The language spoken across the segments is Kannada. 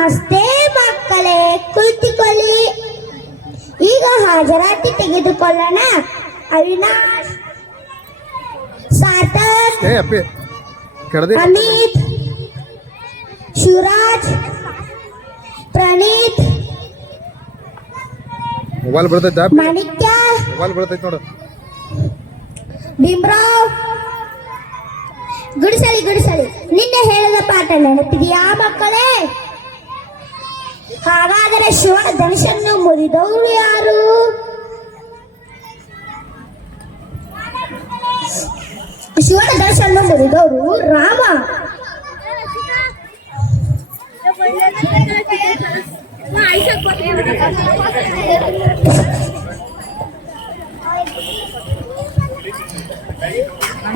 ನಮಸ್ತೆ ಮಕ್ಕಳೇ, ಕುಳಿತುಕೊಳ್ಳಿ. ಈಗ ಹಾಜರಾತಿ ತೆಗೆದುಕೊಳ್ಳೋಣ. ಅವಿನಾಶ್, ಸಾರ್ಥಕ್, ಅಮಿತ್, ಶಿವರಾಜ್, ಪ್ರಣೀತ್, ಮಾಣಿಕ್ಯ, ಭೀಮ್ರಾವ್. ಗುಡಿಸಲಿ ಗುಡಿಸಲಿ. ನಿನ್ನೆ ಹೇಳಿದ ಪಾಠ ನೆನಪಿದೆಯಾ ಮಕ್ಕಳೇ? ಹಾಗಾದರೆ ಶಿವನ ಧನುಷನ್ನು ಮುರಿದವರು ಯಾರು? ಶಿವನ ಧನುಷನ್ನು ಮುರಿದವರು ರಾಮ.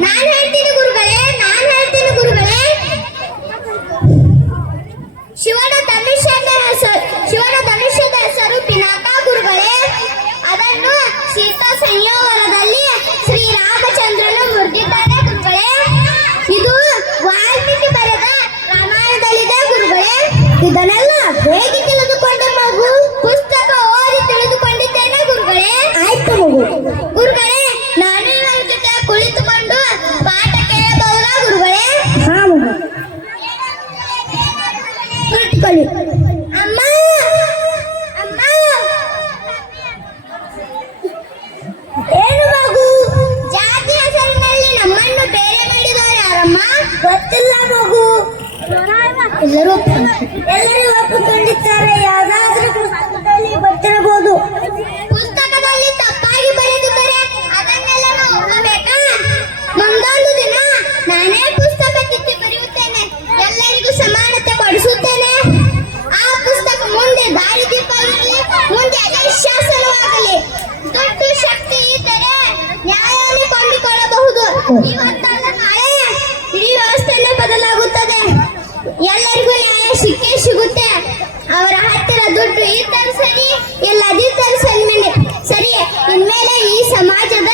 ನಾನು ಹೇಳ್ತೀನಿ ಗುರುಗಳೇ, ಶಿವನ ಧನುಷ್ಯದ ಹೆಸರು ಪಿನಾಕ ಗುರುಗಳೇ. ಅದನ್ನು ಸೀತಾ ಸಂಯೋಗದಲ್ಲಿ ಶ್ರೀರಾಮಚಂದ್ರನು ಮುರಿದಿದ್ದಾನೆ ಗುರುಗಳೇ. ಇದು ವಾಲ್ಮೀಕಿ ಬರೆದ ರಾಮಾಯಣದಲ್ಲಿದೆ ಗುರುಗಳೇ. ಇದನ್ನೆಲ್ಲ ಹೇಗೆ ತಿಳಿದುಕೊಂಡೆ ಮಗು? ಪುಸ್ತಕ ಓದಿ ತಿಳಿದುಕೊಂಡಿದ್ದೇನೆ ಗುರುಗಳೇ. ಆಯ್ತು ಮಗು. ಗುರುಗಳೇ, ನಾನು ಇವರ ಜೊತೆ ಕುಳಿತುಕೊಂಡು ಪಾಠ ಕೇಳಬಹುದಾ ಗುರುಗಳೇ? ಹಾ ಮಗು, ಕುಳಿತುಕೊಳ್ಳಿ. ಅಮ್ಮ ಅಮ್ಮ. ಏನು ಮಗು? ಜಾತಿ ಹೆಸರಿನಲ್ಲಿ ನಮ್ಮನ್ನು ಬೇರೆ ಮಾಡಿದವರು ಯಾರಮ್ಮ? ಗೊತ್ತಿಲ್ಲ ಮಗು. ಎಲ್ಲರೂ ಒಪ್ಪಿಕೊಂಡಿದ್ದಾರೆ. ಯಾವುದಾದ್ರೂ ಪುಸ್ತಕದಲ್ಲಿ ಬರ್ತಿರಬಹುದು. ಪುಸ್ತಕದಲ್ಲಿ ತಪ್ಪಾಗಿ ಬರೆದಿದ್ದರೆ ಅದನ್ನೆಲ್ಲ ನಾವು ಓದಬೇಕಾ? ಮುಂದೊಂದು ದಿನ ನಾನೇ ಪುಸ್ತಕ ತಿದ್ದಿ ಬರೆಯುತ್ತೇನೆ. ಎಲ್ಲರಿಗೂ ಸಮಾನತೆ ಕೊಡಿಸುತ್ತೇನೆ. ಆ ಪುಸ್ತಕ ಮುಂದೆ ದಾರಿದೀಪವಾಗಲಿ, ಮುಂದೆ ಶಾಸನವಾಗಲಿ. ದುಡ್ಡು ಶಕ್ತಿ ಇದ್ದರೆ ನ್ಯಾಯವನ್ನು ಕೊಂಡುಕೊಳ್ಳಬಹುದು. ಇವತ್ತಲ್ಲ ನಾಳೆ ಇಡೀ ವ್ಯವಸ್ಥೆಯೇ ಬದಲಾಗುತ್ತದೆ. ಎಲ್ಲರಿಗೂ ನ್ಯಾಯ ಸಿಗುತ್ತೆ. ಅವರ ಹತ್ತಿರ ದುಡ್ಡು ಇದ್ದರೂ ಸರಿ, ಇಲ್ಲದಿದ್ದರೂ ಸರಿ. ಇನ್ಮೇಲೆ ಈ ಸಮಾಜದ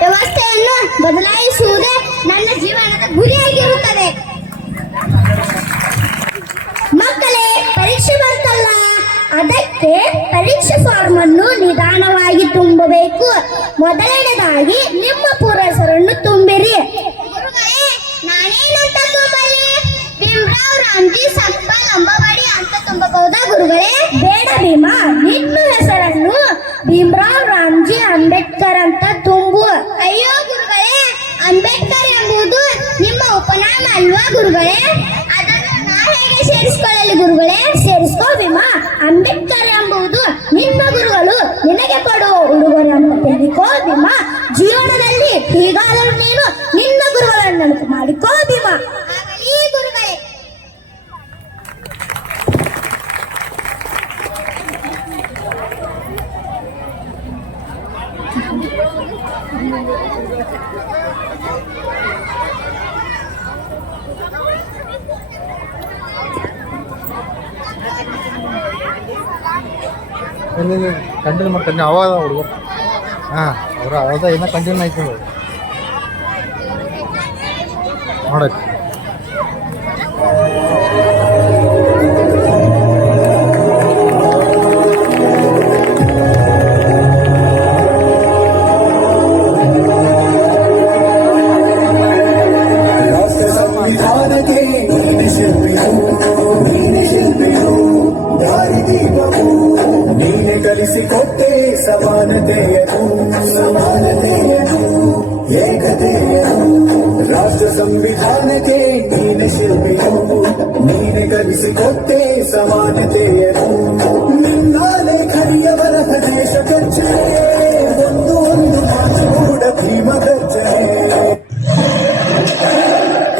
ವ್ಯವಸ್ಥೆಯನ್ನು ಬದಲಾಯಿಸುವುದೇ ನನ್ನ ಜೀವನದ ಗುರಿಯಾಗಿರುತ್ತದೆ. ಮಕ್ಕಳೇ, ಪರೀಕ್ಷೆ ಬಂತಲ್ಲ, ಅದಕ್ಕೆ ಪರೀಕ್ಷೆ ಫಾರ್ಮ್ ಅನ್ನು ನಿಧಾನವಾಗಿ ತುಂಬಬೇಕು. ಮೊದಲನೇದಾಗಿ ನಿಮ್ಮ ಪೂರ್ವ ಹೆಸರನ್ನು ತುಂಬಿರಿ. ನಾನೇನಂತ ತುಂಬಲಿ? ಭೀಮ್ರಾವ್ ರಾಮ್ಜಿ ಸಂಪಲ್ ಅಂಬವಾಡಿ ಅಂತ ತುಂಬಬಹುದಾ ಗುರುಗಳೇ? ಬೇಡ ಭೀಮಾ, ನಿನ್ನ ಹೆಸರನ್ನು ಭೀಮ್ರಾವ್ ರಾಮ್ಜಿ ಅಂಬೇಡ್ಕರ್ ಅಂತ ತುಂಬು. ಅಯ್ಯೋ ಗುರುಗಳೇ, ಅಂಬೇಡ್ಕರ್ ಎಂಬುದು ನಿಮ್ಮ ಉಪನಾಮ ಅಲ್ವಾ ಗುರುಗಳೇ? ಅದನ್ನು ನಾ ಹೇಗೆ ಸೇರಿಸಿಕೊಳ್ಳಲಿ ಗುರುಗಳೇ? ಸೇರಿಸ್ಕೋ ಭೀಮಾ. ಅಂಬೇಡ್ಕರ್ ಎಂಬುದು ನಿನ್ನ ಗುರುಗಳು ನಿನಗೆ ಕೊಡುವ ಉಡುಗೊರೆ ಅಂತ ತಿಳಿದುಕೋ ಭೀಮಾ. ಜೀವನದಲ್ಲಿ ಹೀಗಾದರೂ ನೀನು ನಿನ್ನ ಗುರುಗಳನ್ನು ನೆನಪು ಮಾಡಿಕೋ ಭೀಮಾ. ಆಗಲಿ ಗುರುಗಳೇ. ಕಂಟಿನ್ಯೂ ಮಾಡ್ತಾನೆ ಅವಾಗ ಹುಡುಗರು. ಹಾಂ, ಅವರ ಅವಾಗ ಇನ್ನೂ ಕಂಟಿನ್ಯೂ ಆಯ್ತು ನೋಡಕ್ಕೆ. ಕಲಿಸಿಕೊಟ್ಟೆ ಸಮಾನತೆಯನು ಏಕತೆಯನು. ರಾಷ್ಟ್ರ ಸಂವಿಧಾನಕ್ಕೆ ನೀನೆ ಶಿಲ್ಪಿಯು. ನೀನೆ ಕಲಿಸಿಕೊಟ್ಟೆ ಸಮಾನತೆಯನು. ನಿನ್ನ ಲೇಖನಿಯ ಬರಹ ದೇಶ ಗರ್ಜನೆ. ಒಂದು ಮಾತು ಕೂಡ ಭೀಮ ಗರ್ಜನೆ.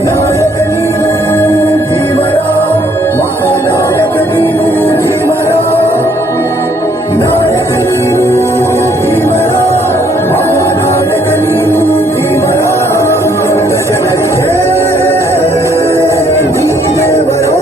ನಾಯಕ ನೀನು ಭೀಮರಾವ್, ಮಹಾನಾಯಕ ನೀನು ಭೀಮರಾವ್. ನಾಯಕ ನೀನು ಭೀಮರಾವ್, ಮಹಾನಾಯಕ ನೀನು ಭೀಮರಾವ್. ಜನರಿಗೆ ನೀ ದೇವರೋ.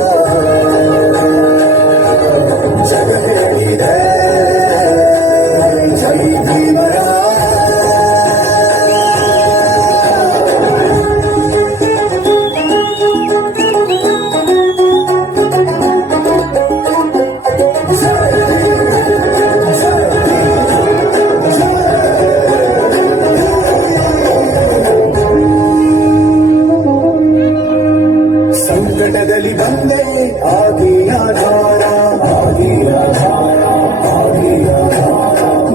ಸಂಕಟದಲ್ಲಿ ಬಂದೆ ಆಗಿ ಆಧಾರ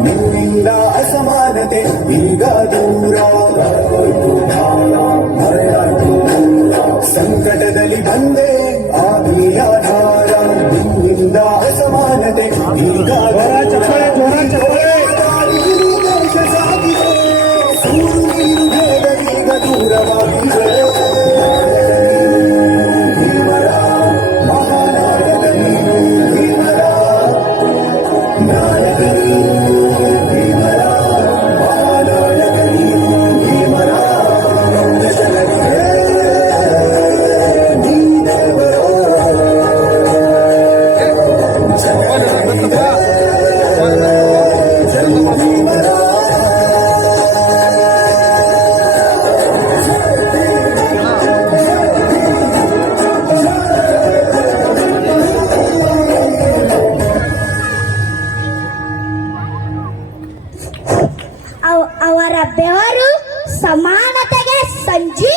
ನಿನ್ನಿಂದ ಅಸಮಾನತೆ ಈಗ ದೂರ ಸಂಕಟದಲ್ಲಿ ಬಂದೆ ಆಗಿ ಆಧಾರ ನಿನ್ನಿಂದ ಅಸಮಾನತೆ ಈಗ ದೇಶ ಸಾಗಿದೆ ಸೂರು ನೀರು ಭೇದವೀಗ ದೂರವಾಗಿದೆ ಭೀಮರ ಮಹಾನಾಯಕ ನೀನು ಭೀಮರ ನಾಯಕ ನೀನು ಭೀಮರ ಮಹಾನಾಯಕ ನೀನು ಭೀಮರ ದಶರಥೆ ನೀ ದೇವರ ಅವರ ಬೆವರು ಸಮಾನತೆಗೆ ಸಂಜೀವ